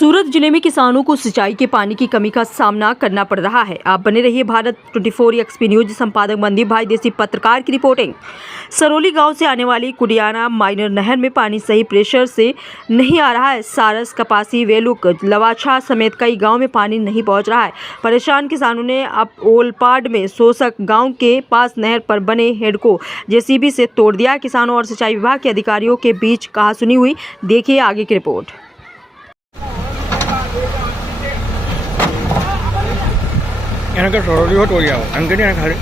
सूरत जिले में किसानों को सिंचाई के पानी की कमी का सामना करना पड़ रहा है। आप बने रहिए भारत 24 एक्सपी न्यूज संपादक मनदीप भाई देसी पत्रकार की रिपोर्टिंग। सरोली गांव से आने वाली कुडियाना माइनर नहर में पानी सही प्रेशर से नहीं आ रहा है। सारस, कपासी, वेलुक, लवाछा समेत कई गांव में पानी नहीं पहुंच रहा है। परेशान किसानों ने अब ओलपाड में सोसक गांव के पास नहर पर बने हेड को जेसीबी से तोड़ दिया। किसानों और सिंचाई विभाग के अधिकारियों के बीच कहासुनी हुई। देखिए आगे की रिपोर्ट। એના કે સરોલી તોડી આવો અંગની ખાલી